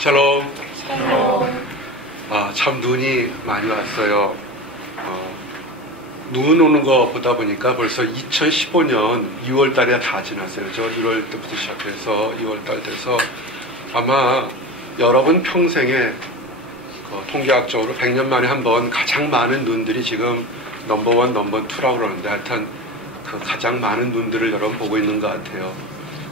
샬롬. 샬롬. 참 눈이 많이 왔어요. 눈 오는 거 보다 보니까 벌써 2015년 2월 달에 다 지났어요. 저 1월 때부터 시작해서 2월 달 돼서 아마 여러분 평생에 통계학적으로 100년 만에 한 번 가장 많은 눈들이 지금 넘버1, 넘버2라고 그러는데 하여튼 그 가장 많은 눈들을 여러분 보고 있는 것 같아요.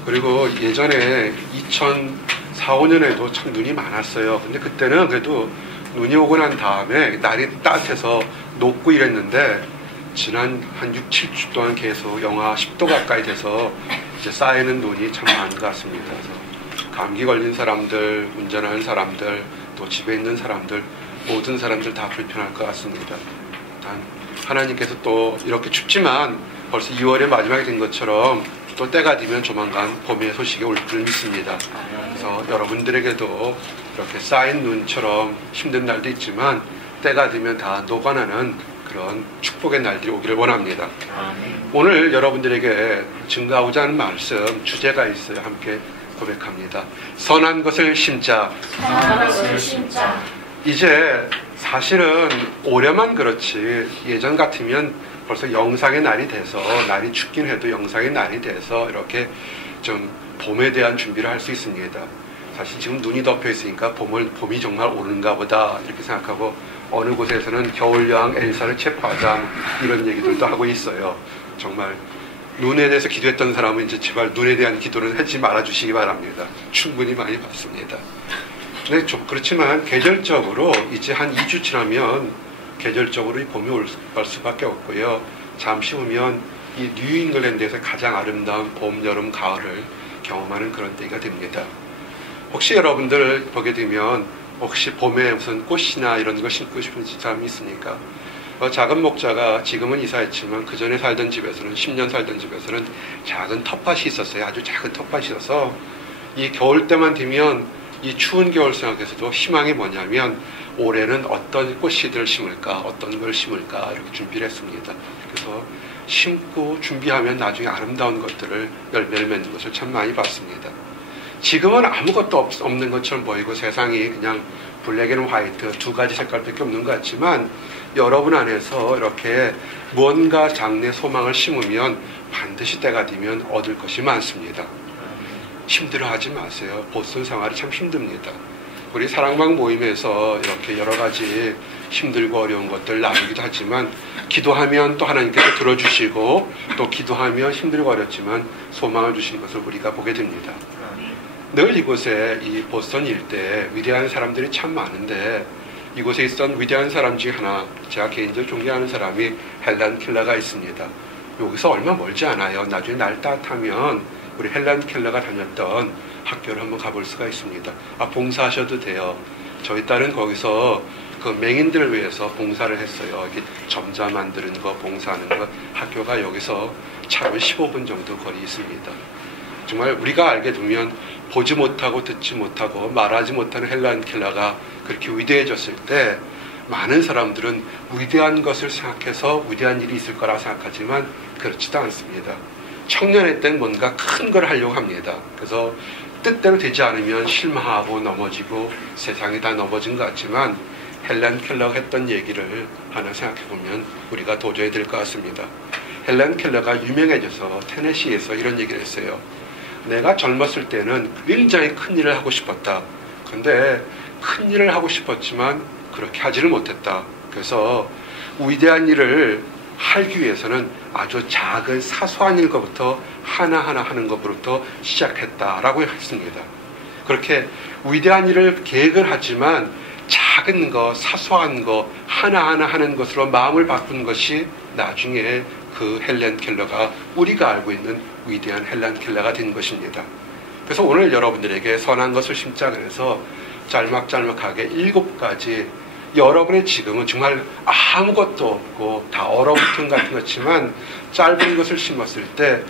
그리고 예전에 2004, 5년에도 참 눈이 많았어요. 근데 그때는 그래도 눈이 오고 난 다음에 날이 따뜻해서 녹고 이랬는데 지난 한 6, 7주 동안 계속 영하 10도 가까이 돼서 이제 쌓이는 눈이 참 많은 것 같습니다. 그래서 감기 걸린 사람들, 운전하는 사람들, 또 집에 있는 사람들, 모든 사람들 다 불편할 것 같습니다. 일단 하나님께서 또 이렇게 춥지만 벌써 2월의 마지막이 된 것처럼 또 때가 되면 조만간 봄의 소식이 올 줄 믿습니다. 그래서 여러분들에게도 이렇게 쌓인 눈처럼 힘든 날도 있지만 때가 되면 다 녹아나는 그런 축복의 날들이 오기를 원합니다. 오늘 여러분들에게 증가하고자 하는 말씀 주제가 있어요. 함께 고백합니다. 선한 것을 심자. 선한 것을 심자. 이제 사실은 올해만 그렇지 예전 같으면 벌써 영상의 날이 돼서 날이 춥긴 해도 영상의 날이 돼서 이렇게 좀 봄에 대한 준비를 할 수 있습니다. 사실 지금 눈이 덮여 있으니까 봄이 정말 오는가 보다 이렇게 생각하고 어느 곳에서는 겨울여왕 엘사를 체포하자 이런 얘기들도 하고 있어요. 정말 눈에 대해서 기도했던 사람은 이제 제발 눈에 대한 기도는 하지 말아주시기 바랍니다. 충분히 많이 받습니다. 네, 그렇지만 계절적으로 이제 한 2주 지나면 계절적으로 이 봄이 올 수밖에 없고요. 잠시 후면 이 뉴잉글랜드에서 가장 아름다운 봄, 여름, 가을을 경험하는 그런 때가 됩니다. 혹시 여러분들 보게 되면 혹시 봄에 무슨 꽃이나 이런 거 심고 싶은 사람이 있습니까? 작은 목자가 지금은 이사했지만 그 전에 살던 집에서는 10년 살던 집에서는 작은 텃밭이 있었어요. 아주 작은 텃밭이 있어서 이 겨울 때만 되면 이 추운 겨울 생각에서도 희망이 뭐냐면 올해는 어떤 꽃씨들을 심을까, 어떤 걸 심을까 이렇게 준비를 했습니다. 그래서 심고 준비하면 나중에 아름다운 것들을 열매를 맺는 것을 참 많이 봤습니다. 지금은 아무것도 없는 것처럼 보이고 세상이 그냥 블랙 앤 화이트 두 가지 색깔밖에 없는 것 같지만 여러분 안에서 이렇게 무언가 장래 소망을 심으면 반드시 때가 되면 얻을 것이 많습니다. 힘들어하지 마세요. 보스 생활이 참 힘듭니다. 우리 사랑방 모임에서 이렇게 여러 가지 힘들고 어려운 것들 나누기도 하지만 기도하면 또 하나님께서 들어주시고 또 기도하면 힘들고 어렵지만 소망을 주신 것을 우리가 보게 됩니다. 늘 이곳에 이 보스턴 일대에 위대한 사람들이 참 많은데 이곳에 있었던 위대한 사람 중에 하나 제가 개인적으로 존경하는 사람이 헬란 켈러가 있습니다. 여기서 얼마 멀지 않아요. 나중에 날 따뜻하면 우리 헬란 켈러가 다녔던 학교를 한번 가볼 수가 있습니다. 봉사하셔도 돼요. 저희 딸은 거기서 그 맹인들을 위해서 봉사를 했어요. 이렇게 점자 만드는 거, 봉사하는 거. 학교가 여기서 차로 15분 정도 거리 있습니다. 정말 우리가 알게 되면 보지 못하고 듣지 못하고 말하지 못하는 헬란 켈러가 그렇게 위대해졌을 때 많은 사람들은 위대한 것을 생각해서 위대한 일이 있을 거라 생각하지만 그렇지도 않습니다. 청년의 때는 뭔가 큰 걸 하려고 합니다. 그래서 뜻대로 되지 않으면 실망하고 넘어지고 세상이 다 넘어진 것 같지만 헬란 켈러가 했던 얘기를 하나 생각해보면 우리가 도저히 될 것 같습니다. 헬란 켈러가 유명해져서 테네시에서 이런 얘기를 했어요. 내가 젊었을 때는 굉장히 큰 일을 하고 싶었다. 근데 큰 일을 하고 싶었지만 그렇게 하지를 못했다. 그래서 위대한 일을 하기 위해서는 아주 작은 사소한 일부터 하나하나 하는 것부터 시작했다라고 했습니다. 그렇게 위대한 일을 계획을 하지만 작은 거, 사소한 거 하나하나 하는 것으로 마음을 바꾼 것이 나중에 그 헬란 켈러가 우리가 알고 있는 위대한 헬란 켈러가 된 것입니다. 그래서 오늘 여러분들에게 선한 것을 심자 그래서 짤막짤막하게 7가지 여러분의 지금은 정말 아무것도 없고 다 얼어붙은 같은 것지만 짧은 것을 심었을 때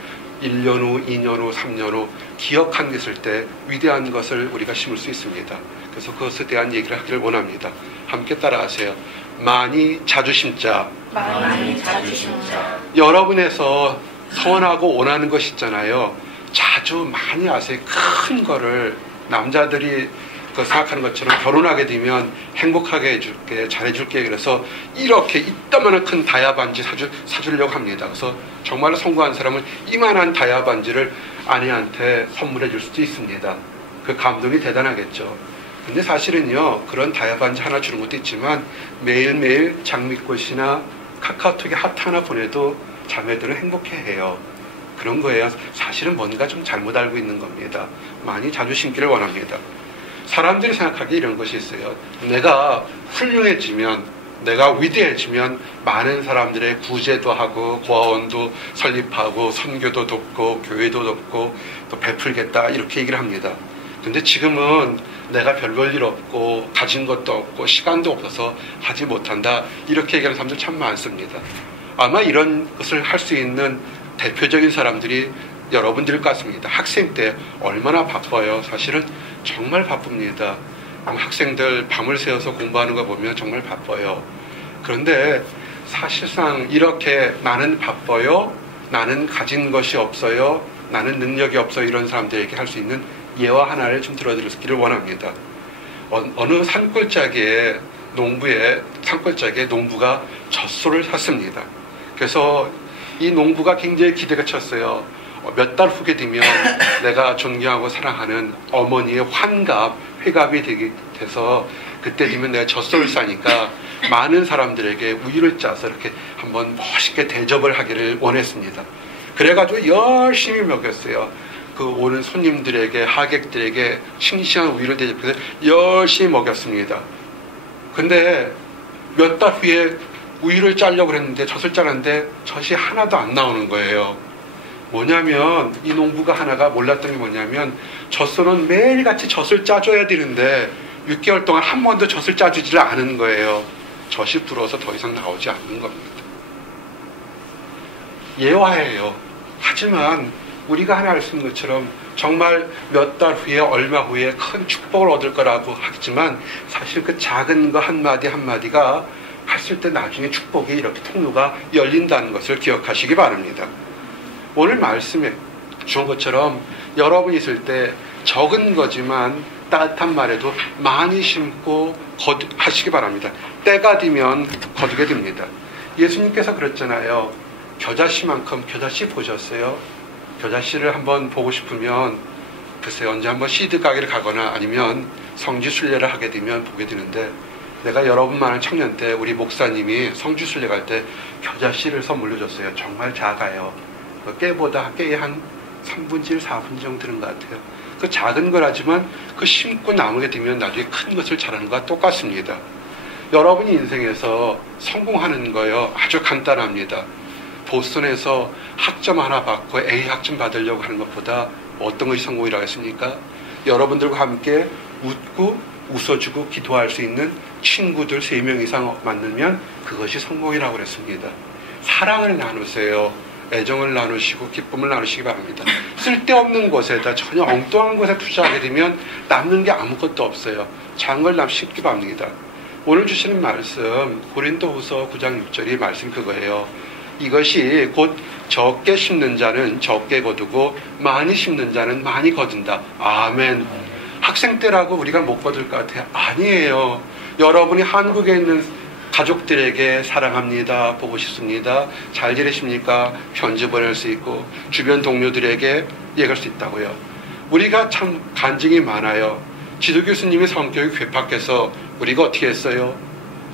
1년 후, 2년 후, 3년 후 기억한 게 있을 때 위대한 것을 우리가 심을 수 있습니다. 그래서 그것에 대한 얘기를 하기를 원합니다. 함께 따라하세요. 많이 자주 심자. 많이 자주 심자. 여러분에서 선하고 원하는 것이 있잖아요. 자주 많이 하세요. 큰 거를 남자들이 그 생각하는 것처럼 결혼하게 되면 행복하게 해줄게, 잘해줄게. 그래서 이렇게 이따만한 큰 다이아 반지 사주려고 합니다. 그래서 정말로 성공한 사람은 이만한 다이아 반지를 아내한테 선물해 줄 수도 있습니다. 그 감동이 대단하겠죠. 근데 사실은요, 그런 다이아 반지 하나 주는 것도 있지만 매일매일 장미꽃이나 카카오톡에 하트 하나 보내도 자매들은 행복해해요. 그런 거예요. 사실은 뭔가 좀 잘못 알고 있는 겁니다. 많이 자주 신기를 원합니다. 사람들이 생각하기에 이런 것이 있어요. 내가 훌륭해지면, 내가 위대해지면 많은 사람들의 구제도 하고 고아원도 설립하고 선교도 돕고 교회도 돕고 또 베풀겠다 이렇게 얘기를 합니다. 근데 지금은 내가 별 볼 일 없고 가진 것도 없고 시간도 없어서 하지 못한다 이렇게 얘기하는 사람들 참 많습니다. 아마 이런 것을 할 수 있는 대표적인 사람들이 여러분들일 것 같습니다. 학생 때 얼마나 바빠요. 사실은 정말 바쁩니다. 학생들 밤을 새워서 공부하는 거 보면 정말 바빠요. 그런데 사실상 이렇게 나는 바빠요, 나는 가진 것이 없어요, 나는 능력이 없어요 이런 사람들에게 할 수 있는 예화 하나를 좀 들어드리기를 원합니다. 어느 산골짜기에 농부가 젖소를 샀습니다. 그래서 이 농부가 굉장히 기대가 쳤어요. 몇 달 후게 되면 내가 존경하고 사랑하는 어머니의 회갑이 돼서 그때 되면 내가 젖소를 싸니까 많은 사람들에게 우유를 짜서 이렇게 한번 멋있게 대접을 하기를 원했습니다. 그래가지고 열심히 먹였어요. 그 오는 손님들에게, 하객들에게 싱싱한 우유를 대접해서 열심히 먹였습니다. 근데 몇 달 후에 우유를 짜려고 했는데 젖을 짜는데 젖이 하나도 안 나오는 거예요. 뭐냐면 이 농부가 하나가 몰랐던 게 뭐냐면 젖소는 매일같이 젖을 짜줘야 되는데 6개월 동안 한 번도 젖을 짜주지를 않은 거예요. 젖이 불어서 더 이상 나오지 않는 겁니다. 예화예요. 하지만 우리가 하나 알 수 있는 것처럼 정말 몇 달 후에 얼마 후에 큰 축복을 얻을 거라고 하지만 사실 그 작은 거 한마디 한마디가 했을 때 나중에 축복이 이렇게 통로가 열린다는 것을 기억하시기 바랍니다. 오늘 말씀에 주신 것처럼 여러분이 있을 때 적은 거지만 따뜻한 말에도 많이 심고 하시기 바랍니다. 때가 되면 거두게 됩니다. 예수님께서 그랬잖아요. 겨자씨만큼, 겨자씨 보셨어요? 겨자씨를 한번 보고 싶으면 글쎄요, 언제 한번 시드 가게를 가거나 아니면 성지 순례를 하게 되면 보게 되는데, 내가 여러분만한 청년 때 우리 목사님이 성지 순례 갈 때 겨자씨를 선물로 줬어요. 정말 작아요. 깨보다 깨에 한 3분의 1, 4분 정도 드는 것 같아요. 그 작은 거라지만 그 심고 나무게 되면 나중에 큰 것을 자라는 것과 똑같습니다. 여러분이 인생에서 성공하는 거요 아주 간단합니다. 보스턴에서 학점 하나 받고 A 학점 받으려고 하는 것보다 어떤 것이 성공이라고 했습니까? 여러분들과 함께 웃고 웃어주고 기도할 수 있는 친구들 3명 이상 만나면 그것이 성공이라고 그랬습니다. 사랑을 나누세요. 애정을 나누시고 기쁨을 나누시기 바랍니다. 쓸데없는 곳에다 전혀 엉뚱한 곳에 투자하게 되면 남는 게 아무것도 없어요. 작은 걸 남기기 바랍니다. 오늘 주시는 말씀 고린도후서 9장 6절이 말씀 그거예요. 이것이 곧 적게 심는 자는 적게 거두고 많이 심는 자는 많이 거둔다. 아멘. 학생 때라고 우리가 못 거둘 것 같아요. 아니에요. 여러분이 한국에 있는 가족들에게 사랑합니다, 보고 싶습니다, 잘 지내십니까? 편지 보낼 수 있고 주변 동료들에게 얘기할 수 있다고요. 우리가 참 간증이 많아요. 지도교수님이 성격이 괴팍해서 우리가 어떻게 했어요?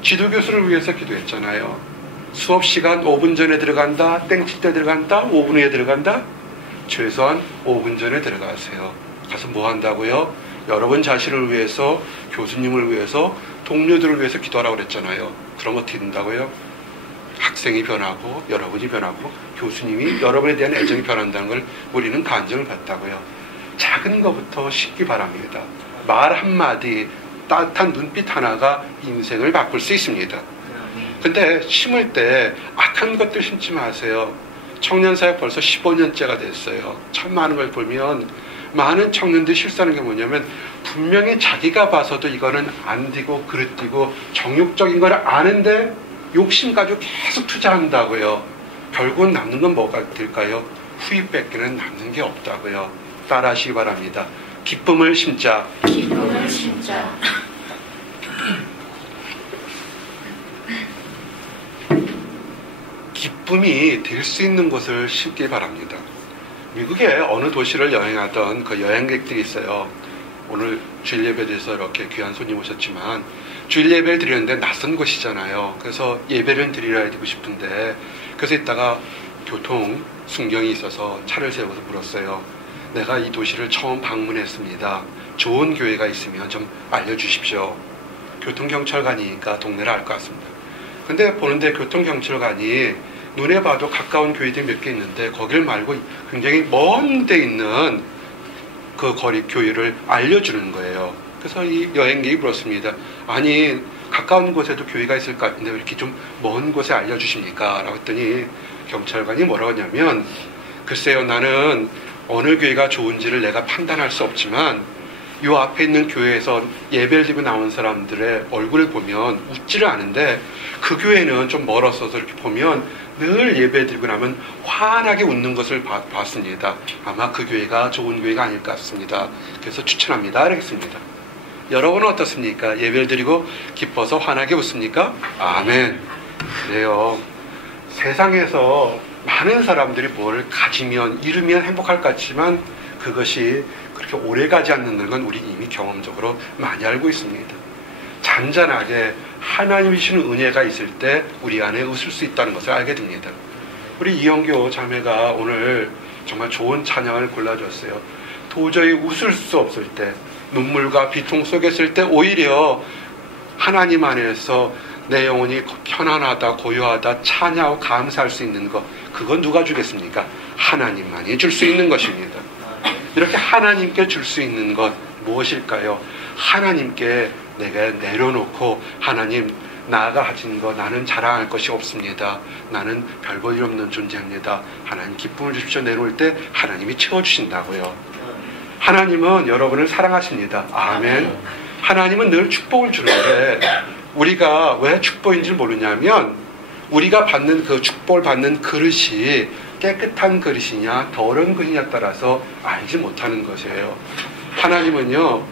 지도교수를 위해서 기도했잖아요. 수업시간 5분 전에 들어간다, 땡칠 때 들어간다, 5분 후에 들어간다. 최소한 5분 전에 들어가세요. 가서 뭐 한다고요? 여러분 자신을 위해서, 교수님을 위해서, 동료들을 위해서 기도하라고 그랬잖아요. 그럼 어떻게 된다고요? 학생이 변하고 여러분이 변하고 교수님이 여러분에 대한 애정이 변한다는 걸 우리는 간증을 받다고요. 작은 것부터 쉽기 바랍니다. 말 한마디, 따뜻한 눈빛 하나가 인생을 바꿀 수 있습니다. 근데 심을 때 악한 것들 심지 마세요. 청년사역 벌써 15년째가 됐어요. 참 많은 걸 보면 많은 청년들이 실수하는 게 뭐냐면 분명히 자기가 봐서도 이거는 안 되고 그릇 되고 정욕적인 걸 아는데 욕심 가지고 계속 투자한다고요. 결국은 남는 건 뭐가 될까요? 후입밖에는 남는 게 없다고요. 따라하시기 바랍니다. 기쁨을 심자. 기쁨을 심자. 기쁨이 될 수 있는 곳을 심기 바랍니다. 미국의 어느 도시를 여행하던 그 여행객들이 있어요. 오늘 주일 예배에서 이렇게 귀한 손님 오셨지만 주일 예배를 드리는데 낯선 곳이잖아요. 그래서 예배를 드리려 드리고 싶은데 그래서 이따가 교통 순경이 있어서 차를 세워서 물었어요. 내가 이 도시를 처음 방문했습니다. 좋은 교회가 있으면 좀 알려주십시오. 교통경찰관이니까 동네를 알 것 같습니다. 근데 보는데 교통경찰관이 눈에 봐도 가까운 교회들이 몇 개 있는데 거길 말고 굉장히 먼 데 있는 그 거리 교회를 알려주는 거예요. 그래서 이 여행객이 물었습니다. 아니 가까운 곳에도 교회가 있을 것 같은데 왜 이렇게 좀 먼 곳에 알려주십니까? 라고 했더니 경찰관이 뭐라고 하냐면 글쎄요, 나는 어느 교회가 좋은지를 내가 판단할 수 없지만 이 앞에 있는 교회에서 예배를 드리고 나온 사람들의 얼굴을 보면 웃지를 않은데 그 교회는 좀 멀었어서 이렇게 보면 늘 예배 드리고 나면 환하게 웃는 것을 봤습니다. 아마 그 교회가 좋은 교회가 아닐 것 같습니다. 그래서 추천합니다. 이랬습니다. 여러분은 어떻습니까? 예배를 드리고 기뻐서 환하게 웃습니까? 아멘. 그래요. 세상에서 많은 사람들이 뭘 가지면 이루면 행복할 것 같지만 그것이 그렇게 오래가지 않는 건 우리 이미 경험적으로 많이 알고 있습니다. 잔잔하게 하나님이 주시는 은혜가 있을 때 우리 안에 웃을 수 있다는 것을 알게 됩니다. 우리 이영교 자매가 오늘 정말 좋은 찬양을 골라줬어요. 도저히 웃을 수 없을 때, 눈물과 비통 속에 있을 때 오히려 하나님 안에서 내 영혼이 편안하다, 고요하다, 찬양하고 감사할 수 있는 것, 그건 누가 주겠습니까? 하나님만이 줄 수 있는 것입니다. 이렇게 하나님께 줄 수 있는 것 무엇일까요? 하나님께 내가 내려놓고 하나님 나가 가진 거 나는 자랑할 것이 없습니다. 나는 별 볼 일 없는 존재입니다. 하나님 기쁨을 주십시오. 내놓을 때 하나님이 채워주신다고요. 하나님은 여러분을 사랑하십니다. 아멘. 하나님은 늘 축복을 주는데 우리가 왜 축복인지 모르냐면 우리가 받는 그 축복을 받는 그릇이 깨끗한 그릇이냐 더러운 그릇이냐에 따라서 알지 못하는 것이에요. 하나님은요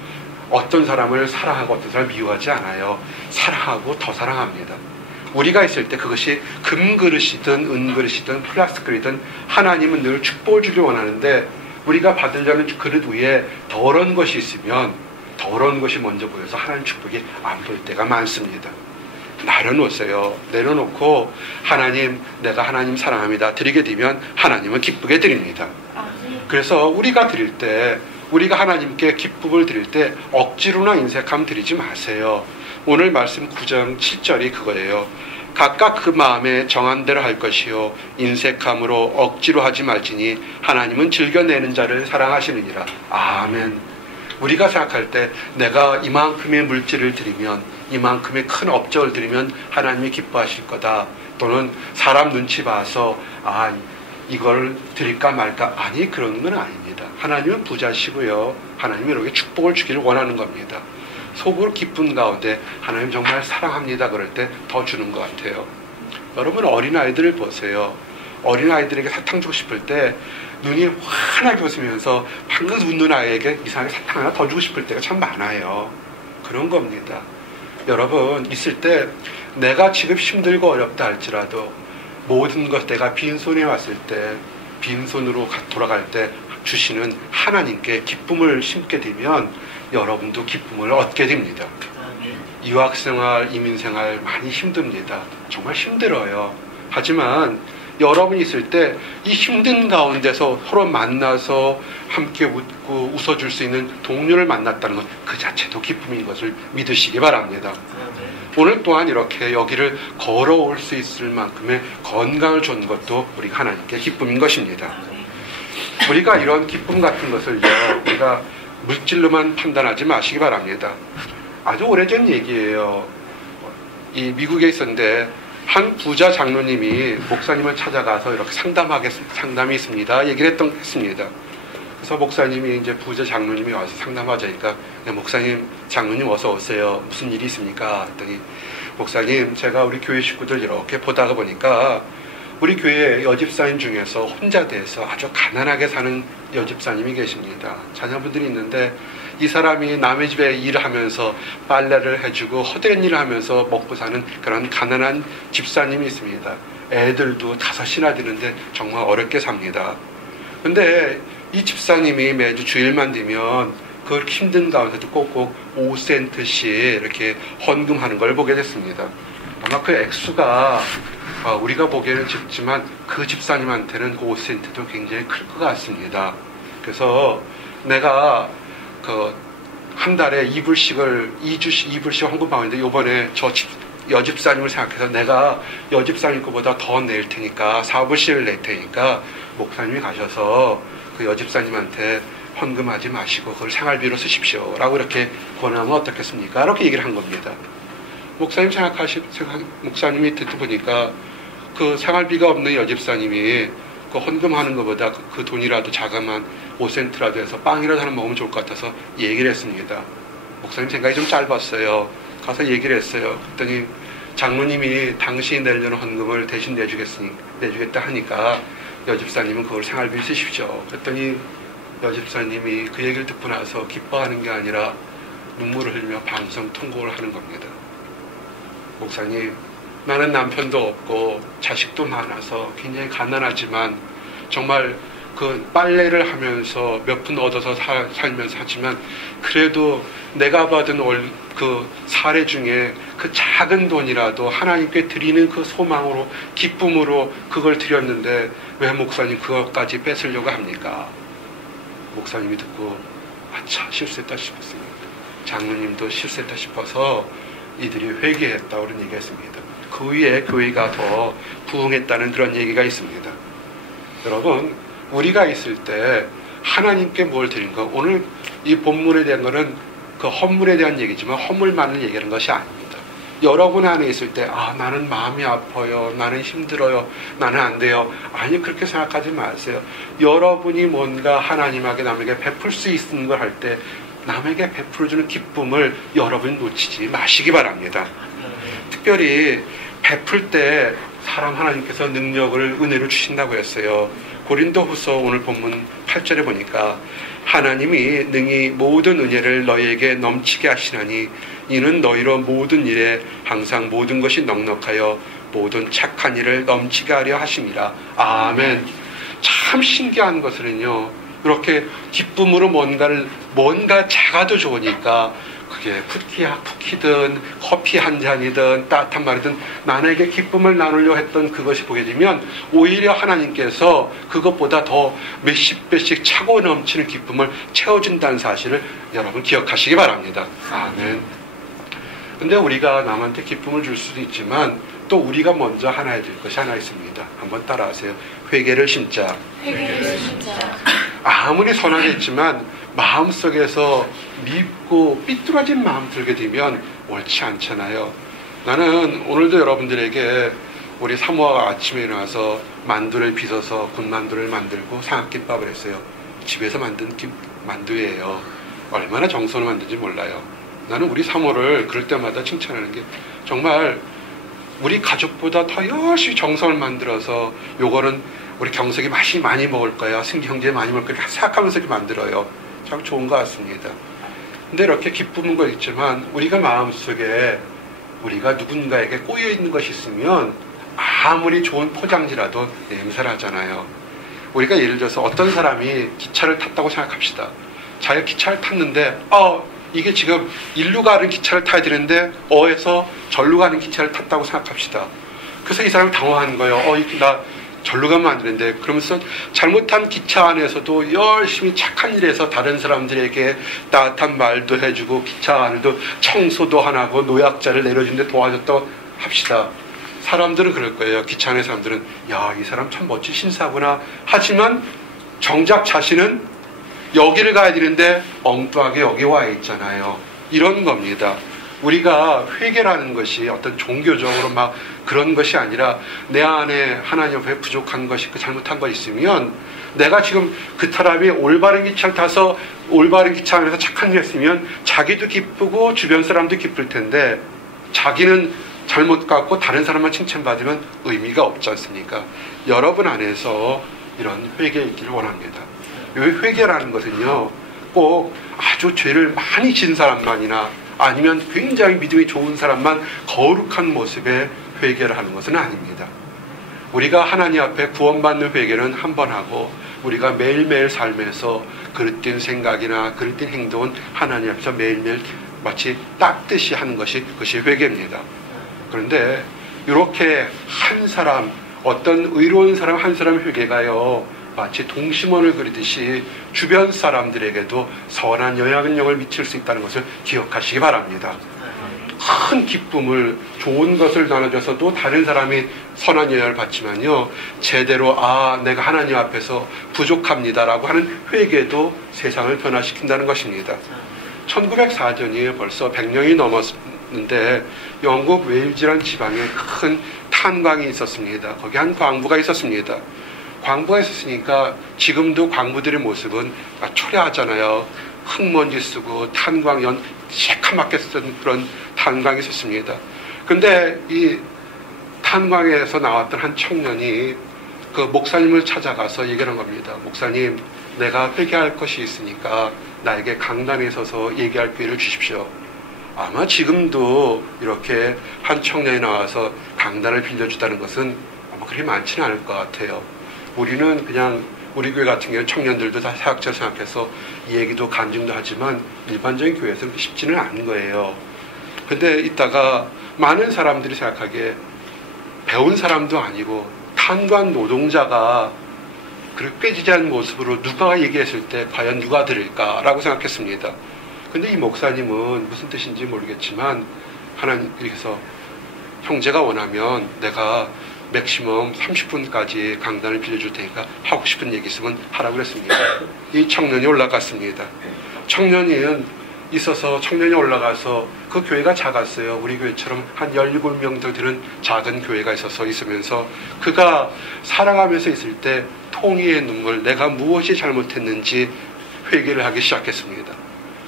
어떤 사람을 사랑하고 어떤 사람을 미워하지 않아요. 사랑하고 더 사랑합니다. 우리가 있을 때 그것이 금그릇이든 은그릇이든 플라스틱 그릇이든 하나님은 늘 축복을 주길 원하는데 우리가 받으려는 그릇 위에 더러운 것이 있으면 더러운 것이 먼저 보여서 하나님 축복이 안 보일 때가 많습니다. 내려놓으세요. 내려놓고 하나님 내가 하나님 사랑합니다. 드리게 되면 하나님은 기쁘게 드립니다. 그래서 우리가 드릴 때 우리가 하나님께 기쁨을 드릴 때 억지로나 인색함 드리지 마세요. 오늘 말씀 9장 7절이 그거예요. 각각 그 마음에 정한 대로 할 것이요 인색함으로 억지로 하지 말지니 하나님은 즐겨내는 자를 사랑하시느니라. 아멘. 우리가 생각할 때 내가 이만큼의 물질을 드리면 이만큼의 큰 업적을 드리면 하나님이 기뻐하실 거다. 또는 사람 눈치 봐서 이걸 드릴까 말까. 아니 그런 건 아닙니다. 하나님은 부자시고요. 하나님이 이렇게 축복을 주기를 원하는 겁니다. 속으로 기쁜 가운데 하나님 정말 사랑합니다 그럴 때 더 주는 것 같아요. 여러분 어린아이들을 보세요. 어린아이들에게 사탕 주고 싶을 때 눈이 환하게 웃으면서 방금 웃는 아이에게 이상하게 사탕 하나 더 주고 싶을 때가 참 많아요. 그런 겁니다. 여러분 있을 때 내가 지금 힘들고 어렵다 할지라도 모든 것 내가 빈손에 왔을 때 빈손으로 돌아갈 때 주시는 하나님께 기쁨을 심게 되면 여러분도 기쁨을 얻게 됩니다. 유학생활, 이민생활 많이 힘듭니다. 정말 힘들어요. 하지만 여러분이 있을 때 이 힘든 가운데서 서로 만나서 함께 웃고 웃어줄 수 있는 동료를 만났다는 것 그 자체도 기쁨인 것을 믿으시기 바랍니다. 오늘 또한 이렇게 여기를 걸어올 수 있을 만큼의 건강을 준 것도 우리 하나님께 기쁨인 것입니다. 우리가 이런 기쁨 같은 것을요 우리가 물질로만 판단하지 마시기 바랍니다. 아주 오래전 얘기예요. 이 미국에 있었는데 한 부자 장로님이 목사님을 찾아가서 이렇게 상담이 있습니다. 얘기를 했습니다. 그래서 목사님이 이제 부자 장로님이 와서 상담하자니까 목사님, 장로님 어서 오세요. 무슨 일이 있습니까? 했더니 목사님, 제가 우리 교회 식구들 이렇게 보다가 보니까 우리 교회 여집사님 중에서 혼자 돼서 아주 가난하게 사는 여집사님이 계십니다. 자녀분들이 있는데 이 사람이 남의 집에 일을 하면서 빨래를 해주고 헛된 일을 하면서 먹고 사는 그런 가난한 집사님이 있습니다. 애들도 5이나 되는데 정말 어렵게 삽니다. 근데 이 집사님이 매주 주일만 되면 그 힘든 가운데도 꼭꼭 5센트씩 이렇게 헌금하는 걸 보게 됐습니다. 아마 그 액수가 우리가 보기에는 적지만 그 집사님한테는 그 5센트도 굉장히 클 것 같습니다. 그래서 내가 한 달에 2불씩 헌금하고 있는데 요번에 여집사님을 생각해서 내가 여집사님 거보다 더 낼 테니까 4불씩을 낼 테니까 목사님이 가셔서 그 여집사님한테 헌금하지 마시고 그걸 생활비로 쓰십시오 라고 이렇게 권하면 어떻겠습니까? 이렇게 얘기를 한 겁니다. 목사님이 듣고 보니까 그 생활비가 없는 여집사님이 그 헌금하는 것보다 그 돈이라도 자그만 5센트라도 해서 빵이라도 하나 먹으면 좋을 것 같아서 얘기를 했습니다. 목사님 생각이 좀 짧았어요. 가서 얘기를 했어요. 그랬더니 장로님이 당신이 내려는 헌금을 대신 내주겠다 하니까 여집사님은 그걸 생활비에 쓰십시오. 그랬더니 여집사님이 그 얘기를 듣고 나서 기뻐하는 게 아니라 눈물을 흘리며 방송 통곡을 하는 겁니다. 목사님, 나는 남편도 없고 자식도 많아서 굉장히 가난하지만 정말 그 빨래를 하면서 몇 푼 얻어서 살면서 하지만 그래도 내가 받은 그 사례 중에 그 작은 돈이라도 하나님께 드리는 그 소망으로 기쁨으로 그걸 드렸는데 왜 목사님 그것까지 뺏으려고 합니까? 목사님이 듣고 아차 실수했다 싶었습니다. 장로님도 실수했다 싶어서 이들이 회개했다고 그런 얘기했습니다. 그 위에 교회가 더 부흥했다는 그런 얘기가 있습니다. 여러분, 우리가 있을 때 하나님께 뭘 드린 거, 오늘 이 본문에 대한 거는 그 헌물에 대한 얘기지만 헌물만을 얘기하는 것이 아닙니다. 여러분 안에 있을 때 나는 마음이 아파요, 나는 힘들어요, 나는 안 돼요. 아니, 그렇게 생각하지 마세요. 여러분이 뭔가 하나님에게 남에게 베풀 수 있는 걸 할 때 남에게 베풀어주는 기쁨을 여러분이 놓치지 마시기 바랍니다. 특별히 베풀 때 사람 하나님께서 능력을 은혜를 주신다고 했어요. 고린도후서 오늘 본문 8절에 보니까 하나님이 능히 모든 은혜를 너희에게 넘치게 하시나니 이는 너희로 모든 일에 항상 모든 것이 넉넉하여 모든 착한 일을 넘치게 하려 하심이라. 아멘. 참 신기한 것은요, 이렇게 기쁨으로 뭔가 작아도 좋으니까 그게 쿠키든 커피 한 잔이든 따뜻한 말이든 나에게 기쁨을 나누려 했던 그것이 보게 되면 오히려 하나님께서 그것보다 더 몇십 배씩 차고 넘치는 기쁨을 채워준다는 사실을 여러분 기억하시기 바랍니다. 아멘. 근데 우리가 남한테 기쁨을 줄 수도 있지만 또 우리가 먼저 하나 해야 될 것이 하나 있습니다. 한번 따라하세요. 회개를 심자. 회개를 심자. 아무리 선하게 했지만 마음속에서 밉고 삐뚤어진 마음 들게 되면 옳지 않잖아요. 나는 오늘도 여러분들에게 우리 사모아가 아침에 일어나서 만두를 빚어서 군만두를 만들고 삼합김밥을 했어요. 집에서 만든 만두예요. 얼마나 정성을 만든지 몰라요. 나는 우리 사모를 그럴 때마다 칭찬하는 게 정말 우리 가족보다 더 열심히 정성을 만들어서 요거는 우리 경석이 맛이 많이 먹을 거야, 승기 형제 많이 먹을 거야 생각하면서 이렇게 만들어요. 참 좋은 것 같습니다. 근데 이렇게 기쁨은 거 있지만 우리가 마음속에 우리가 누군가에게 꼬여있는 것이 있으면 아무리 좋은 포장지라도 냄새를 하잖아요. 우리가 예를 들어서 어떤 사람이 기차를 탔다고 생각합시다. 자기가 기차를 탔는데 이게 지금 일로 가는 기차를 타야 되는데 어에서 절로 가는 기차를 탔다고 생각합시다. 그래서 이 사람이 당황하는 거예요. 나 절로 가면 안 되는데. 그러면서 잘못한 기차 안에서도 열심히 착한 일해서 다른 사람들에게 따뜻한 말도 해주고 기차 안에도 청소도 하고 노약자를 내려주는데 도와줬다고 합시다. 사람들은 그럴 거예요. 기차 안의 사람들은 이 사람 참 멋진 신사구나. 하지만 정작 자신은 여기를 가야 되는데 엉뚱하게 여기 와 있잖아요. 이런 겁니다. 우리가 회개라는 것이 어떤 종교적으로 막 그런 것이 아니라 내 안에 하나님 앞에 부족한 것이 잘못한 거 있으면 내가 지금 그 사람이 올바른 기차를 타서 올바른 기차 안에서 착한 일 했으면 자기도 기쁘고 주변 사람도 기쁠 텐데 자기는 잘못 갖고 다른 사람만 칭찬받으면 의미가 없지 않습니까? 여러분 안에서 이런 회개 있기를 원합니다. 이 회개라는 것은요, 꼭 아주 죄를 많이 진 사람만이나 아니면 굉장히 믿음이 좋은 사람만 거룩한 모습의 회개를 하는 것은 아닙니다. 우리가 하나님 앞에 구원받는 회개는 한 번 하고, 우리가 매일매일 삶에서 그릇된 생각이나 그릇된 행동은 하나님 앞에서 매일매일 마치 닦듯이 하는 것이 그것이 회개입니다. 그런데 이렇게 한 사람, 어떤 의로운 사람 한 사람 회개가요, 마치 동심원을 그리듯이 주변 사람들에게도 선한 영향력을 미칠 수 있다는 것을 기억하시기 바랍니다. 큰 기쁨을, 좋은 것을 나눠줘서도 다른 사람이 선한 영향을 받지만요, 제대로 내가 하나님 앞에서 부족합니다라고 하는 회개도 세상을 변화시킨다는 것입니다. 1904년이 벌써 100년이 넘었는데 영국 웨일즈라는 지방에 큰 탄광이 있었습니다. 거기 한 광부가 있었습니다. 광부가 있었으니까 지금도 광부들의 모습은 초라하잖아요. 흙먼지 쓰고 탄광 새카맣게 쓴 그런 탄광이 있었습니다. 근데 이 탄광에서 나왔던 한 청년이 그 목사님을 찾아가서 얘기하는 겁니다. 목사님, 내가 회개할 것이 있으니까 나에게 강단에 서서 얘기할 기회를 주십시오. 아마 지금도 이렇게 한 청년이 나와서 강단을 빌려주다는 것은 아마 그렇게 많지는 않을 것 같아요. 우리는 그냥 우리 교회 같은 경우는 청년들도 다 사역자 생각해서 얘기도 간증도 하지만 일반적인 교회에서는 쉽지는 않은 거예요. 근데 이따가 많은 사람들이 생각하기에 배운 사람도 아니고 탄광 노동자가 그렇게 꾀지지한 모습으로 누가 얘기했을 때 과연 누가 들을까라고 생각했습니다. 근데 이 목사님은 무슨 뜻인지 모르겠지만 하나님께서 형제가 원하면 내가 맥시멈 30분까지 강단을 빌려줄 테니까 하고 싶은 얘기 있으면 하라고 그랬습니다. 이 청년이 올라갔습니다. 청년이 올라가서 그 교회가 작았어요. 우리 교회처럼 한 17명 더 되는 작은 교회가 있으면서 그가 살아가면서 있을 때 통의의 눈물, 내가 무엇이 잘못했는지 회개를 하기 시작했습니다.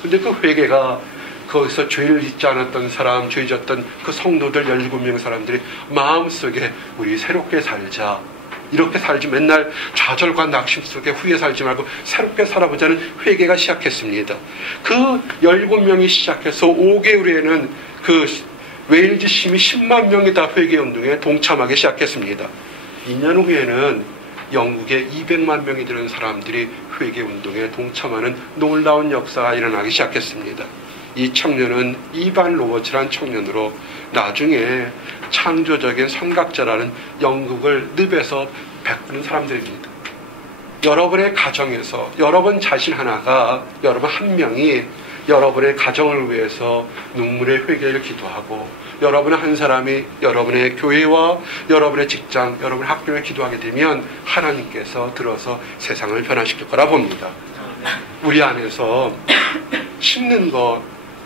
근데 그 회개가 거기서 죄를 짓지 않았던 사람, 죄 짓던 그 성도들 17명 사람들이 마음속에 우리 새롭게 살자, 이렇게 살지 맨날 좌절과 낙심 속에 후회 살지 말고 새롭게 살아보자는 회개가 시작했습니다. 그 17명이 시작해서 5개월 후에는 그 웨일즈 시민 10만 명이 다 회개운동에 동참하기 시작했습니다. 2년 후에는 영국에 200만 명이 되는 사람들이 회개운동에 동참하는 놀라운 역사가 일어나기 시작했습니다. 이 청년은 이반 로버츠라는 청년으로 나중에 창조적인 선각자라는 영국을 늪에서 베푸는 사람들입니다. 여러분의 가정에서 여러분 자신 하나가, 여러분 한 명이 여러분의 가정을 위해서 눈물의 회개를 기도하고, 여러분 한 사람이 여러분의 교회와 여러분의 직장, 여러분의 학교에 기도하게 되면 하나님께서 들어서 세상을 변화시킬 거라 봅니다. 우리 안에서 심는 것,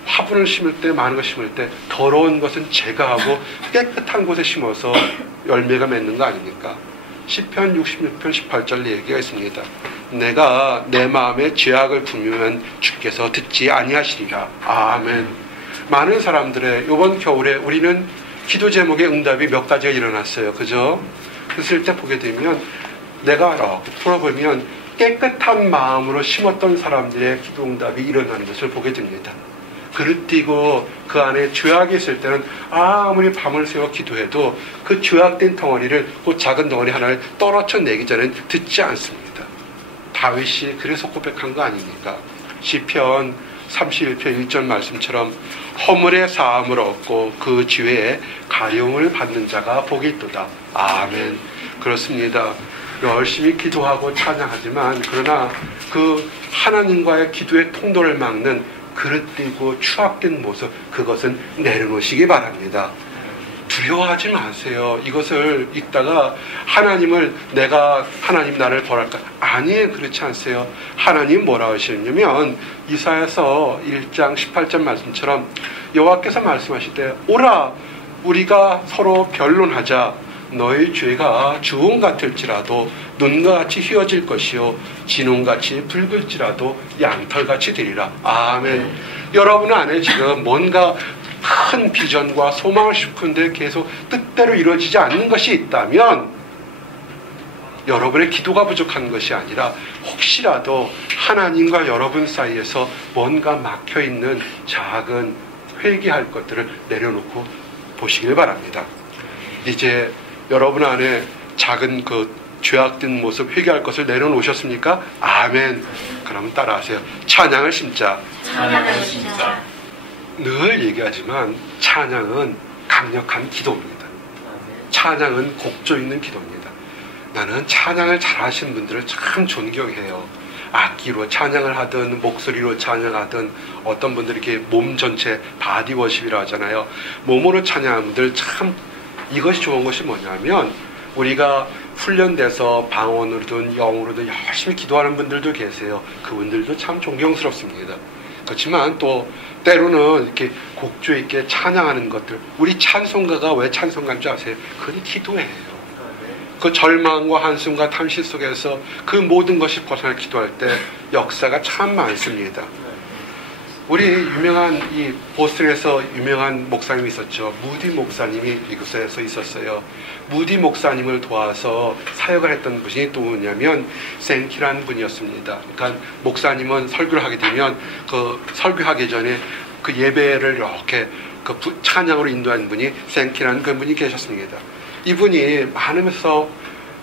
화분을 심을 때, 많은 것 심을 때 더러운 것은 제거하고 깨끗한 곳에 심어서 열매가 맺는 거 아닙니까? 시편 66편 18절 얘기가 있습니다. 내가 내 마음에 죄악을 품으면 주께서 듣지 아니하시리라. 아멘. 많은 사람들의 이번 겨울에 우리는 기도 제목의 응답이 몇 가지가 일어났어요. 그죠? 그랬을 때 보게 되면 내가 이렇게 풀어보면 깨끗한 마음으로 심었던 사람들의 기도 응답이 일어나는 것을 보게 됩니다. 그릇 띄고 그 안에 죄악이 있을 때는 아무리 밤을 새워 기도해도 그 죄악된 덩어리를, 그 작은 덩어리 하나를 떨어쳐내기 전엔 듣지 않습니다. 다윗이 그래서 고백한 거 아닙니까? 시편 31편 1절 말씀처럼 허물의 사함을 얻고 그 죄에 가려움을 받는 자가 복이 있도다. 아멘. 그렇습니다. 열심히 기도하고 찬양하지만 그러나 그 하나님과의 기도의 통로를 막는 그릇되고 추악된 모습, 그것은 내려놓으시기 바랍니다. 두려워하지 마세요. 이것을 읽다가 하나님 나를 벌할까? 아니에요. 그렇지 않으세요. 하나님 뭐라 하시냐면 이사야서 1장 18절 말씀처럼 여호와께서 말씀하실 때 오라 우리가 서로 변론하자. 너희 죄가 주홍 같을지라도 눈과 같이 휘어질 것이요 진홍같이 붉을지라도 양털같이 되리라. 아멘. 여러분 안에 지금 뭔가 큰 비전과 소망을 싣는데 계속 뜻대로 이루어지지 않는 것이 있다면 여러분의 기도가 부족한 것이 아니라 혹시라도 하나님과 여러분 사이에서 뭔가 막혀있는 작은 회개할 것들을 내려놓고 보시길 바랍니다. 이제 여러분 안에 작은 그 죄악된 모습 회개할 것을 내려놓으셨습니까? 아멘. 그러면 따라하세요. 찬양을 심자. 찬양을 심자. 늘 얘기하지만 찬양은 강력한 기도입니다. 찬양은 곡조 있는 기도입니다. 나는 찬양을 잘하시는 분들을 참 존경해요. 악기로 찬양을 하든 목소리로 찬양하든 어떤 분들이 이렇게 몸 전체 바디워십이라 하잖아요. 몸으로 찬양하는 분들 참 이것이 좋은 것이 뭐냐면 우리가 훈련돼서 방언으로든 영어로든 열심히 기도하는 분들도 계세요. 그분들도 참 존경스럽습니다. 그렇지만 또 때로는 이렇게 곡조 있게 찬양하는 것들, 우리 찬송가가 왜 찬송가인 줄 아세요? 그건 기도예요. 그 절망과 한숨과 탐시 속에서 그 모든 것이 벗어나 기도할 때 역사가 참 많습니다. 우리 유명한 이 보스턴에서 유명한 목사님이 있었죠. 무디 목사님이 미국에서 있었어요. 무디 목사님을 도와서 사역을 했던 분이 또 뭐냐면 생키라는 분이었습니다. 그러니까 목사님은 설교를 하게 되면 그 설교하기 전에 그 예배를 이렇게 그 찬양으로 인도하는 분이 생키라는 그 분이 계셨습니다. 이분이 많으면서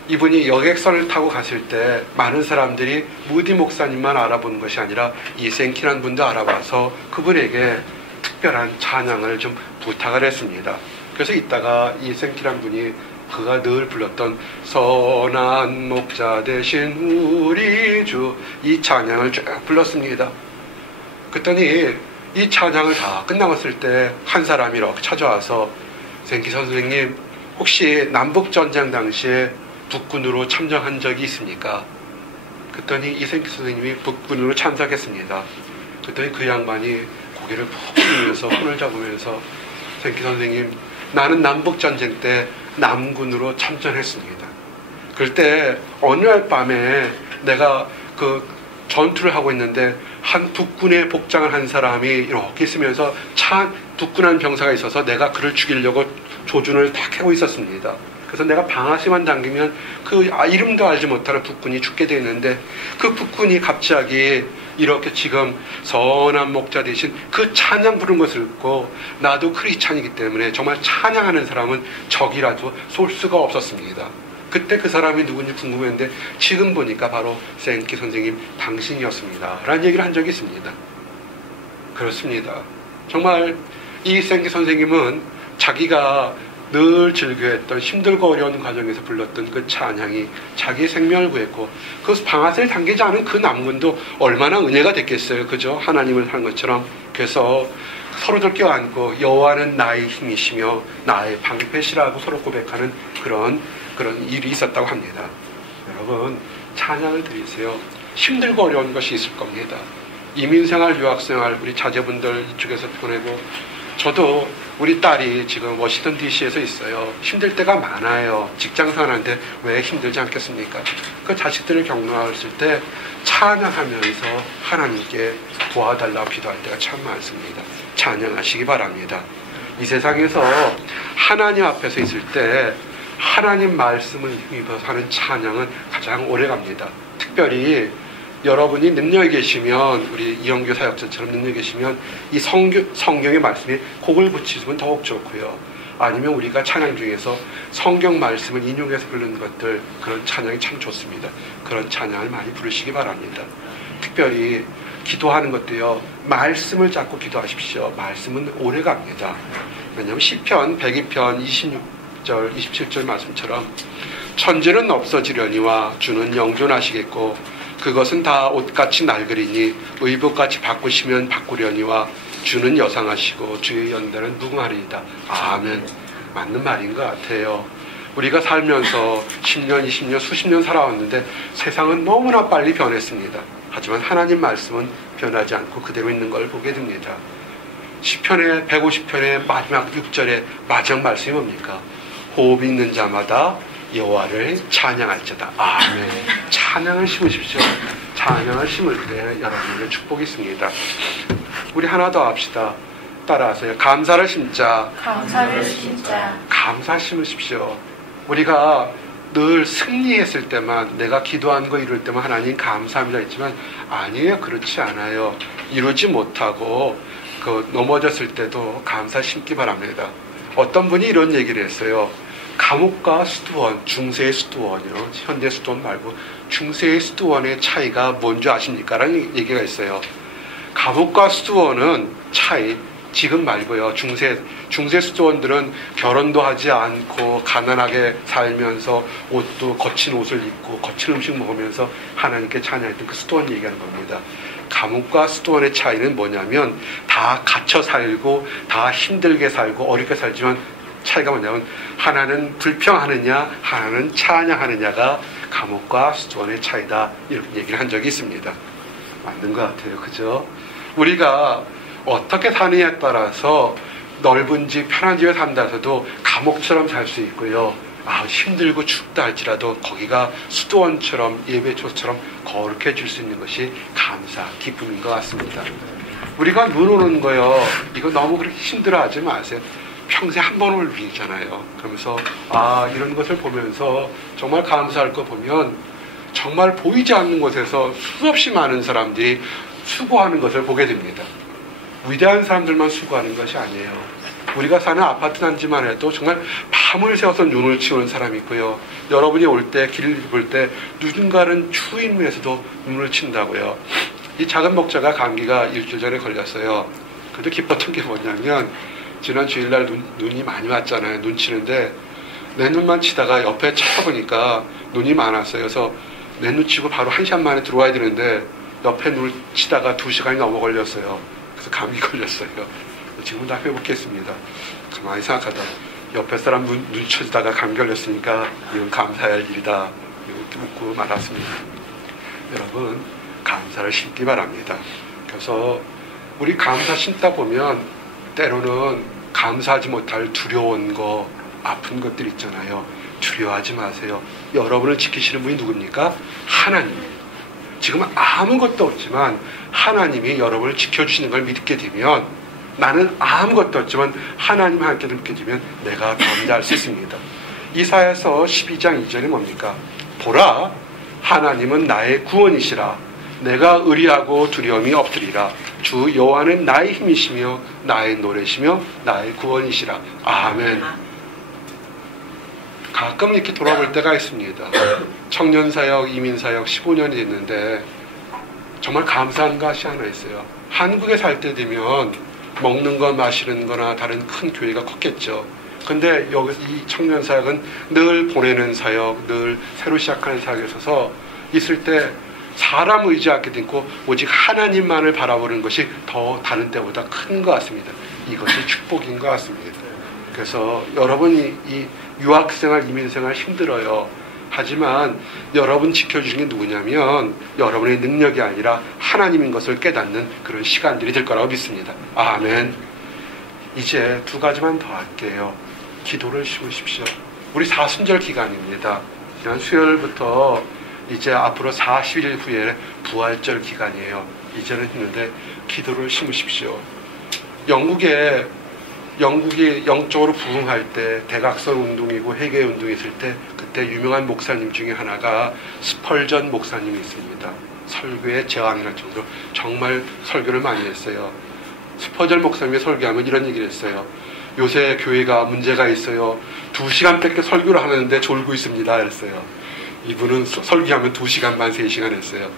이분이 여객선을 타고 갔을 때 많은 사람들이 무디 목사님만 알아보는 것이 아니라 이 생키라는 분도 알아봐서 그분에게 특별한 찬양을 좀 부탁을 했습니다. 그래서 이따가 이 생키라는 분이 그가 늘 불렀던 선한 목자 되신 우리 주 이 찬양을 쭉 불렀습니다. 그랬더니 이 찬양을 다 끝나갔을 때 한 사람이 이렇게 찾아와서 생키 선생님 혹시 남북전쟁 당시에 북군으로 참전한 적이 있습니까? 그랬더니 이생키 선생님이 북군으로 참석했습니다. 그랬더니 그 양반이 고개를 푹 들면서 손을 잡으면서 생키 선생님 나는 남북전쟁 때 남군으로 참전했습니다. 그럴 때 어느 날 밤에 내가 그 전투를 하고 있는데 한 북군의 복장을 한 사람이 이렇게 있으면서 북군한 병사가 있어서 내가 그를 죽이려고 조준을 다 캐고 있었습니다. 그래서 내가 방아쇠만 당기면 그 이름도 알지 못하는 북군이 죽게 되는데 그 북군이 갑자기 이렇게 지금 선한 목자 대신 그 찬양 부른 것을 듣고 나도 크리스찬이기 때문에 정말 찬양하는 사람은 적이라도 쏠 수가 없었습니다. 그때 그 사람이 누군지 궁금했는데 지금 보니까 바로 생키 선생님 당신이었습니다 라는 얘기를 한 적이 있습니다. 그렇습니다. 정말 이 생키 선생님은 자기가 늘 즐겨했던 힘들고 어려운 과정에서 불렀던 그 찬양이 자기의 생명을 구했고 그 방아쇠를 당기지 않은 그 남군도 얼마나 은혜가 됐겠어요. 그죠? 하나님을 한 것처럼. 그래서 서로들 껴안고 여호와는 나의 힘이시며 나의 방패시라고 서로 고백하는 그런 일이 있었다고 합니다. 여러분 찬양을 드리세요. 힘들고 어려운 것이 있을 겁니다. 이민생활, 유학생활 우리 자제분들 이쪽에서 보내고 저도 우리 딸이 지금 워싱턴 DC에서 있어요. 힘들 때가 많아요. 직장생활하는데 왜 힘들지 않겠습니까? 그 자식들을 격려했을 때 찬양하면서 하나님께 도와달라고 기도할 때가 참 많습니다. 찬양하시기 바랍니다. 이 세상에서 하나님 앞에서 있을 때 하나님 말씀을 힘입어서 하는 찬양은 가장 오래갑니다. 특별히 여러분이 능력이 계시면 우리 이영교 사역자처럼 능력이 계시면 이 성경의 말씀에 곡을 붙이시면 더욱 좋고요. 아니면 우리가 찬양 중에서 성경 말씀을 인용해서 부르는 것들 그런 찬양이 참 좋습니다. 그런 찬양을 많이 부르시기 바랍니다. 특별히 기도하는 것도요. 말씀을 잡고 기도하십시오. 말씀은 오래갑니다. 왜냐하면 시편 102편 26절 27절 말씀처럼 천지는 없어지려니와 주는 영존하시겠고 그것은 다 옷같이 낡으리니 의복같이 바꾸시면 바꾸려니와 주는 여상하시고 주의 연단은 무궁하리이다. 아멘. 맞는 말인 것 같아요. 우리가 살면서 10년, 20년, 수십 년 살아왔는데 세상은 너무나 빨리 변했습니다. 하지만 하나님 말씀은 변하지 않고 그대로 있는 걸 보게 됩니다. 시편의 150편의 마지막 6절의 마지막 말씀이 뭡니까? 호흡이 있는 자마다 여호와를 찬양할지어다. 아멘. 찬양을 심으십시오. 찬양을 심을 때 여러분에게 축복이 있습니다. 우리 하나 더 합시다. 따라하세요. 감사를 심자. 감사를 심자. 감사 심으십시오. 우리가 늘 승리했을 때만, 내가 기도한 거 이룰 때만 하나님 감사합니다 했지만 아니에요. 그렇지 않아요. 이루지 못하고 넘어졌을 때도 감사 심기 바랍니다. 어떤 분이 이런 얘기를 했어요. 감옥과 수도원, 중세의 수도원이요, 현대 수도원 말고 중세의 수도원의 차이가 뭔지 아십니까? 라는 얘기가 있어요. 감옥과 수도원은 차이, 지금 말고요. 중세 수도원들은 결혼도 하지 않고 가난하게 살면서 옷도 거친 옷을 입고 거친 음식 먹으면서 하나님께 찬양했던 그 수도원 얘기하는 겁니다. 감옥과 수도원의 차이는 뭐냐면 다 갇혀 살고 다 힘들게 살고 어렵게 살지만 차이가 뭐냐면 하나는 불평하느냐 하나는 찬양하느냐가 감옥과 수도원의 차이다, 이렇게 얘기를 한 적이 있습니다. 맞는 것 같아요. 그죠? 우리가 어떻게 사느냐에 따라서 넓은 집, 편한 집에 산다 해서도 감옥처럼 살 수 있고요. 힘들고 춥다 할지라도 거기가 수도원처럼 예배처처럼 거룩해 줄 수 있는 것이 감사, 기쁨인 것 같습니다. 우리가 눈 오는 거요, 이거 너무 그렇게 힘들어하지 마세요. 평생 한 번을 위잖아요. 그러면서 이런 것을 보면서 정말 감사할 거 보면 정말 보이지 않는 곳에서 수없이 많은 사람들이 수고하는 것을 보게 됩니다. 위대한 사람들만 수고하는 것이 아니에요. 우리가 사는 아파트 단지만 해도 정말 밤을 새워서 눈을 치우는 사람이 있고요. 여러분이 올 때, 길을 볼 때 누군가는 추위를 위해서도 눈을 친다고요. 이 작은 목자가 감기가 일주일 전에 걸렸어요. 그래도 기뻤던 게 뭐냐면 지난 주일날 눈이 많이 왔잖아요. 눈 치는데 내 눈만 치다가 옆에 쳐다보니까 눈이 많았어요. 그래서 내 눈 치고 바로 1시간 만에 들어와야 되는데 옆에 눈을 치다가 2시간이 넘어 걸렸어요. 그래서 감기 걸렸어요. 지금은 다 회복했습니다. 가만히 생각하다 옆에 사람 눈 쳐다가 감기 걸렸으니까 이건 감사해야 할 일이다, 이렇게 웃고 말았습니다. 여러분, 감사를 심기 바랍니다. 그래서 우리 감사 심다 보면 때로는 감사하지 못할 두려운 거, 아픈 것들 있잖아요. 두려워하지 마세요. 여러분을 지키시는 분이 누굽니까? 하나님이에요. 지금은 아무것도 없지만 하나님이 여러분을 지켜주시는 걸 믿게 되면, 나는 아무것도 없지만 하나님 함께 믿게 되면 내가 범죄할 수 있습니다. 이사야서 12장 2절이 뭡니까? 보라, 하나님은 나의 구원이시라. 내가 의리하고 두려움이 없으리라. 주 여호와는 나의 힘이시며 나의 노래시며 나의 구원이시라. 아멘. 가끔 이렇게 돌아볼 때가 있습니다. 청년사역, 이민사역 15년이 됐는데 정말 감사한 것이 하나 있어요. 한국에 살 때 되면 먹는 거 마시는 거나 다른 큰 교회가 컸겠죠. 근데 여기 이 청년사역은 늘 보내는 사역, 늘 새로 시작하는 사역에 있어서 있을 때 사람 의지하게 되고 오직 하나님만을 바라보는 것이 더 다른 때보다 큰 것 같습니다. 이것이 축복인 것 같습니다. 그래서 여러분이 이 유학생활, 이민생활 힘들어요. 하지만 여러분 지켜주신 게 누구냐면 여러분의 능력이 아니라 하나님인 것을 깨닫는 그런 시간들이 될 거라고 믿습니다. 아멘. 이제 2가지만 더 할게요. 기도를 심으십시오. 우리 사순절 기간입니다. 지난 수요일부터 이제 앞으로 40일 후에 부활절 기간이에요. 이제는 힘든데 기도를 심으십시오. 영국이 영적으로 부흥할 때 대각선 운동이고 회개 운동이 있을 때 그때 유명한 목사님 중에 하나가 스펄전 목사님이 있습니다. 설교의 제왕이라는 정도로 정말 설교를 많이 했어요. 스펄전 목사님이 설교하면 이런 얘기를 했어요. 요새 교회가 문제가 있어요. 2시간밖에 설교를 하는데 졸고 있습니다. 그랬어요. 이분은 설교하면 2시간 반, 3시간 했어요.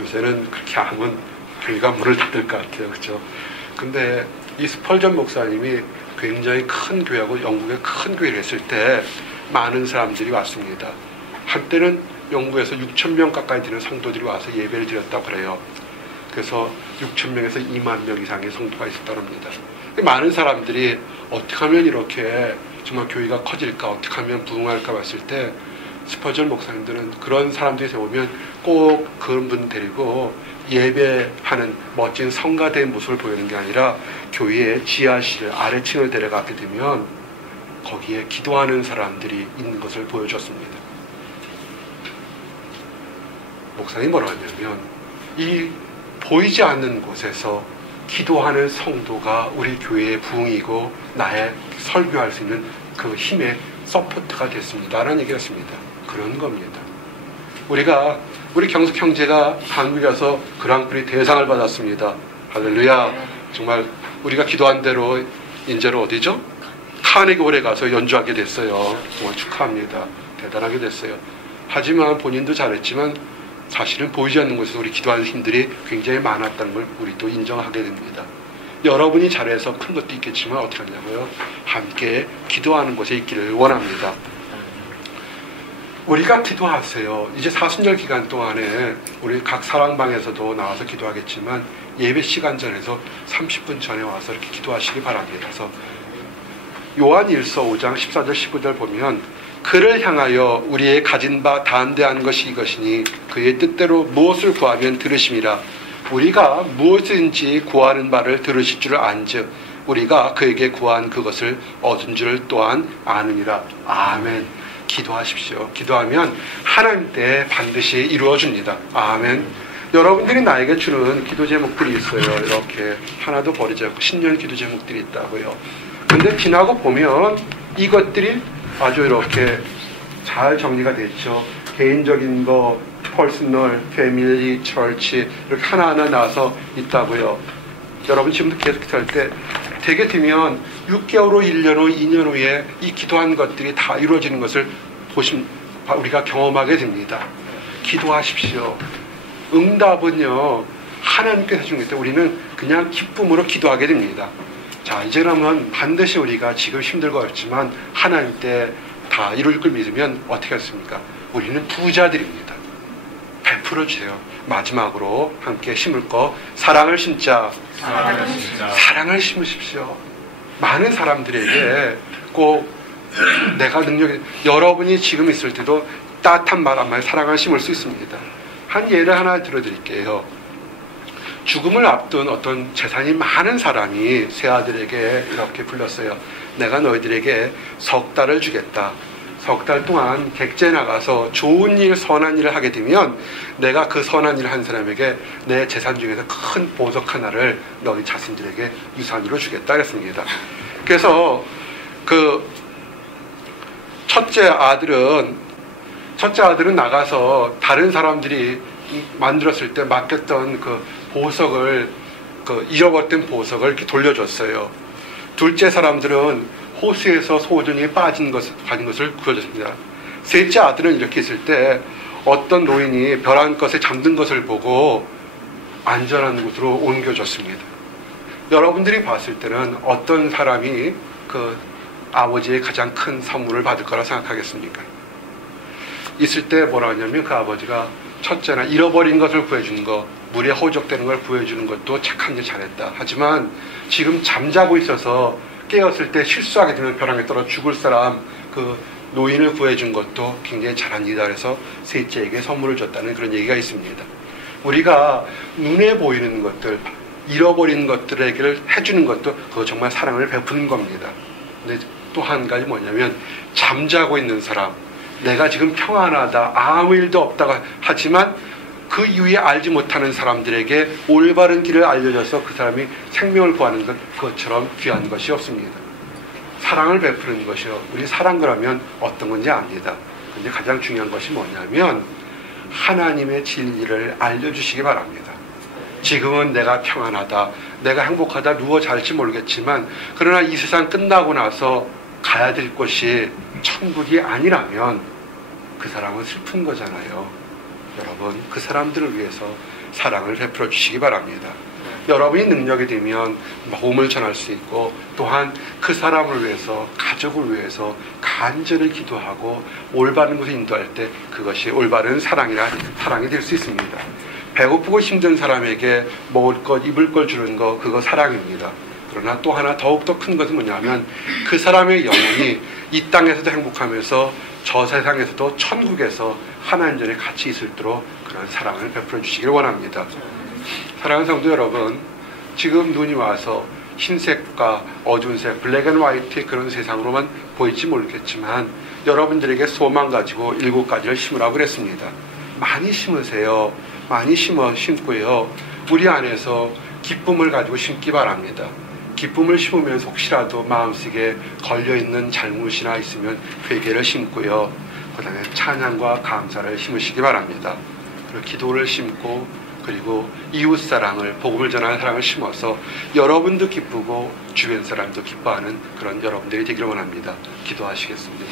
요새는 그렇게 하면 교회가 문을 닫을 것 같아요. 그렇죠? 근데 이 스펄전 목사님이 굉장히 큰 교회하고 영국의 큰 교회를 했을 때 많은 사람들이 왔습니다. 한때는 영국에서 6,000명 가까이 되는 성도들이 와서 예배를 드렸다고 그래요. 그래서 6,000명에서 2만 명 이상의 성도가 있었다고 합니다. 많은 사람들이 어떻게 하면 이렇게 정말 교회가 커질까, 어떻게 하면 부흥할까 봤을 때 스펄전 목사님들은 그런 사람들이 세우면 꼭 그런 분 데리고 예배하는 멋진 성가대의 모습을 보이는 게 아니라 교회의 지하실 아래층을 데려가게 되면 거기에 기도하는 사람들이 있는 것을 보여줬습니다. 목사님이 뭐라고 하냐면 이 보이지 않는 곳에서 기도하는 성도가 우리 교회의 부흥이고 나의 설교할 수 있는 그 힘의 서포트가 됐습니다 라는 얘기를 했습니다. 그런 겁니다. 우리 경숙 형제가 한국에 와서 그랑프리 대상을 받았습니다. 할렐루야. 정말 우리가 기도한 대로 인제로 어디죠? 카네기홀에 가서 연주하게 됐어요. 정말 축하합니다. 대단하게 됐어요. 하지만 본인도 잘했지만 사실은 보이지 않는 곳에서 우리 기도하는 힘들이 굉장히 많았다는 걸 우리 또 인정하게 됩니다. 여러분이 잘해서 큰 것도 있겠지만 어떻게 하냐고요? 함께 기도하는 곳에 있기를 원합니다. 우리가 기도하세요. 이제 사순절 기간 동안에 우리 각 사랑방에서도 나와서 기도하겠지만 예배 시간 전에서 30분 전에 와서 이렇게 기도하시기 바랍니다. 그래서 요한일서 5장 14절 19절 보면 그를 향하여 우리의 가진 바 담대한 것이 이것이니 그의 뜻대로 무엇을 구하면 들으심이라. 우리가 무엇인지 구하는 바를 들으실 줄 안즉 우리가 그에게 구한 그것을 얻은 줄 또한 아느니라. 아멘. 기도하십시오. 기도하면 하나님 때 반드시 이루어집니다. 아멘. 여러분들이 나에게 주는 기도 제목들이 있어요. 이렇게 하나도 버리지 않고 신년 기도 제목들이 있다고요. 근데 지나고 보면 이것들이 아주 이렇게 잘 정리가 됐죠. 개인적인 거, 퍼스널, 패밀리, 철치 이렇게 하나하나 나와서 있다고요. 여러분 지금도 계속 기도할 때 되게 되면 6개월 후, 1년 후, 2년 후에 이 기도한 것들이 다 이루어지는 것을 우리가 경험하게 됩니다. 기도하십시오. 응답은요 하나님께서 주는 것 우리는 그냥 기쁨으로 기도하게 됩니다. 자, 이제 그러면 반드시 우리가 지금 힘들고 어렵지만 하나님 때 다 이룰 걸 믿으면 어떻게 하십니까? 우리는 부자들입니다. 베풀어 주세요. 마지막으로 함께 심을 거 사랑을 심자. 사랑을 심으십시오. 많은 사람들에게 꼭 내가 능력이 여러분이 지금 있을 때도 따뜻한 말 한마디 사랑을 심을 수 있습니다. 한 예를 하나 들어드릴게요. 죽음을 앞둔 어떤 재산이 많은 사람이 세 아들에게 이렇게 불렀어요. 내가 너희들에게 석 달을 주겠다. 석 달 동안 객지에 나가서 좋은 일, 선한 일을 하게 되면 내가 그 선한 일을 한 사람에게 내 재산 중에서 큰 보석 하나를 너희 자신들에게 유산으로 주겠다 그랬습니다. 그래서 그 첫째 아들은 나가서 다른 사람들이 만들었을 때 맡겼던 그 보석을 잃어버렸던 보석을 이렇게 돌려줬어요. 둘째 사람들은 호수에서 소전이 빠진 것을 구해줬습니다. 셋째 아들은 이렇게 있을 때 어떤 노인이 벼랑 끝에 잠든 것을 보고 안전한 곳으로 옮겨줬습니다. 여러분들이 봤을 때는 어떤 사람이 그 아버지의 가장 큰 선물을 받을 거라 생각하겠습니까? 있을 때 뭐라 하냐면 그 아버지가 첫째나 잃어버린 것을 구해주는 것, 물에 허우적대는 걸 구해주는 것도 착한 일 잘했다. 하지만 지금 잠자고 있어서 깨었을 때 실수하게 되면 벼랑에 떨어 죽을 사람, 그 노인을 구해준 것도 굉장히 잘한 일이다. 그래서 셋째에게 선물을 줬다는 그런 얘기가 있습니다. 우리가 눈에 보이는 것들, 잃어버린 것들에게 해주는 것도 그거 정말 사랑을 베푸는 겁니다. 근데 또 한 가지 뭐냐면 잠자고 있는 사람, 내가 지금 평안하다, 아무 일도 없다고 하지만 그 이후에 알지 못하는 사람들에게 올바른 길을 알려줘서 그 사람이 생명을 구하는 것, 그것처럼 귀한 것이 없습니다. 사랑을 베푸는 것이요. 우리 사랑 그러면 어떤 건지 압니다. 근데 가장 중요한 것이 뭐냐면 하나님의 진리를 알려주시기 바랍니다. 지금은 내가 평안하다, 내가 행복하다, 누워 잘지 모르겠지만 그러나 이 세상 끝나고 나서 가야 될 곳이 천국이 아니라면 그 사람은 슬픈 거잖아요. 여러분, 그 사람들을 위해서 사랑을 베풀어 주시기 바랍니다. 여러분이 능력이 되면 복음을 전할 수 있고 또한 그 사람을 위해서, 가족을 위해서 간절히 기도하고 올바른 곳에 인도할 때 그것이 올바른 사랑이 될 수 있습니다. 배고프고 힘든 사람에게 먹을 것, 입을 것 주는 것, 그거 사랑입니다. 그러나 또 하나 더욱더 큰 것은 뭐냐면 그 사람의 영혼이 이 땅에서도 행복하면서 저 세상에서도 천국에서 하나님 전에 같이 있을도록 그런 사랑을 베풀어 주시길 원합니다. 사랑하는 성도 여러분, 지금 눈이 와서 흰색과 어두운 색, 블랙 앤 화이트의 그런 세상으로만 보일지 모르겠지만 여러분들에게 소망 가지고 7가지를 심으라고 그랬습니다. 많이 심으세요. 많이 심고요. 우리 안에서 기쁨을 가지고 심기 바랍니다. 기쁨을 심으면서 혹시라도 마음속에 걸려있는 잘못이나 있으면 회개를 심고요. 그 다음에 찬양과 감사를 심으시기 바랍니다. 그리고 기도를 심고, 그리고 이웃사랑을, 복음을 전하는 사랑을 심어서 여러분도 기쁘고 주변 사람도 기뻐하는 그런 여러분들이 되기를 원합니다. 기도하시겠습니다.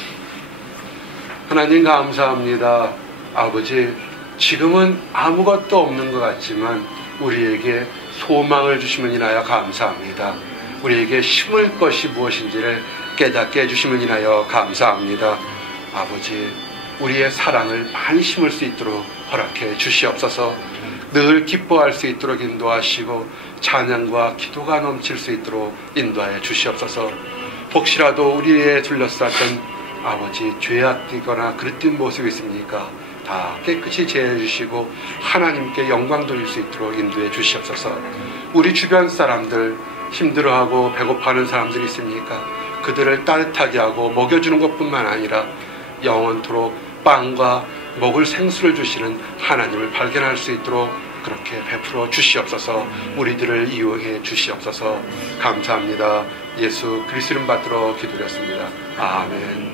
하나님 감사합니다. 아버지, 지금은 아무것도 없는 것 같지만 우리에게 소망을 주시면 인하여 감사합니다. 우리에게 심을 것이 무엇인지를 깨닫게 해주시면 인하여 감사합니다. 아버지, 우리의 사랑을 많이 심을 수 있도록 허락해 주시옵소서. 늘 기뻐할 수 있도록 인도하시고 찬양과 기도가 넘칠 수 있도록 인도하여 주시옵소서. 혹시라도 우리의 둘러쌌던 아버지 죄악되거나 그릇된 모습이 있습니까? 다 깨끗이 제해해 주시고 하나님께 영광 돌릴 수 있도록 인도해 주시옵소서. 우리 주변 사람들, 힘들어하고 배고파하는 사람들이 있습니까? 그들을 따뜻하게 하고 먹여주는 것뿐만 아니라 영원토록 빵과 먹을 생수를 주시는 하나님을 발견할 수 있도록 그렇게 베풀어 주시옵소서. 우리들을 이용해 주시옵소서. 감사합니다. 예수 그리스도 이름 받들어 기도드렸습니다. 아멘.